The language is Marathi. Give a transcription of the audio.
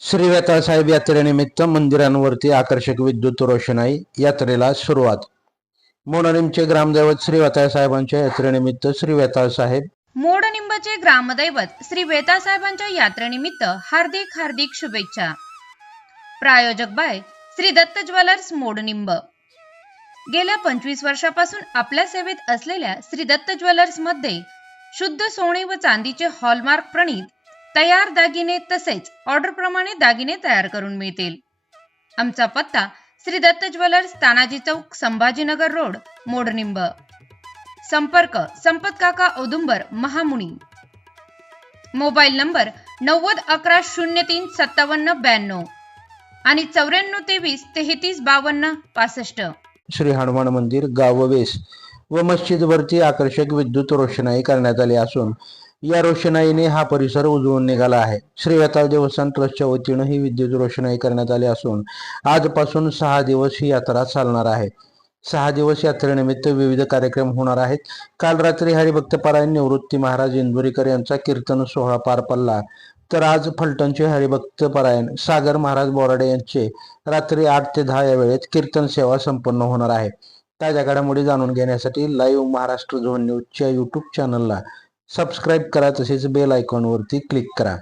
श्री साहेब यात्रेनिमित्त मंदिरांवरती आकर्षक विद्युत रोषणाई यात्रेला सुरुवात. मोडणीमचे ग्रामदैवत श्री साहेबांच्या यात्रेनिमित्त श्री साहेब. मोडनिंबचे ग्रामदैवत श्री वेतासाहेबांच्या यात्रेनिमित्त हार्दिक हार्दिक शुभेच्छा. प्रायोजक बाय श्री दत्त ज्वेलर्स मोडनिंब गेल्या पंचवीस वर्षापासून आपल्या सेवेत असलेल्या श्री दत्त ज्वेलर्समध्ये शुद्ध सोने व चांदीचे हॉलमार्क प्रणीत तयार दागिने तसेच ऑर्डर प्रमाणे दागिने तयार करून मिळतील. आमचा पत्ता श्री दत्त ज्वेलर्स तानाजी चौक संभाजीनगर रोड मोडनिंब. संपर्क संपत काका औदुंबर महामुनी. मोबाईल नंबर नव्वद अकरा शून्य तीन सत्तावन्न ब्याण्णव आणि चौऱ्याण्णव तेवीस तेहतीस बावन्न पासष्ट. श्री हनुमान मंदिर गाववेस व मस्जिदवरती आकर्षक विद्युत रोषणाई करण्यात आली असून या रोषणाईने हा परिसर उजळून निघाला आहे. श्री वेताळ देवस्थान ट्रस्टच्या वतीनं ही विद्युत रोषणाई करण्यात आली असून आजपासून सहा दिवस ही यात्रा चालणार आहे. सहा दिवस यात्रेनिमित्त विविध कार्यक्रम होणार आहेत. काल रात्री हरिभक्त पारायण निवृत्ती महाराज इंदुरीकर यांचा कीर्तन सोहळा पार पडला. तर आज फलटणचे हरिभक्तपरायण सागर महाराज बोराडे यांचे रात्री आठ ते दहा या वेळेत कीर्तन सेवा संपन्न होणार आहे. ताज्या घडामोडी जाणून घेण्यासाठी लाईव्ह महाराष्ट्र झोन न्यूजच्या युट्यूब चॅनलला सबस्क्राईब करा तसेच बेल आयकॉनवरती क्लिक करा.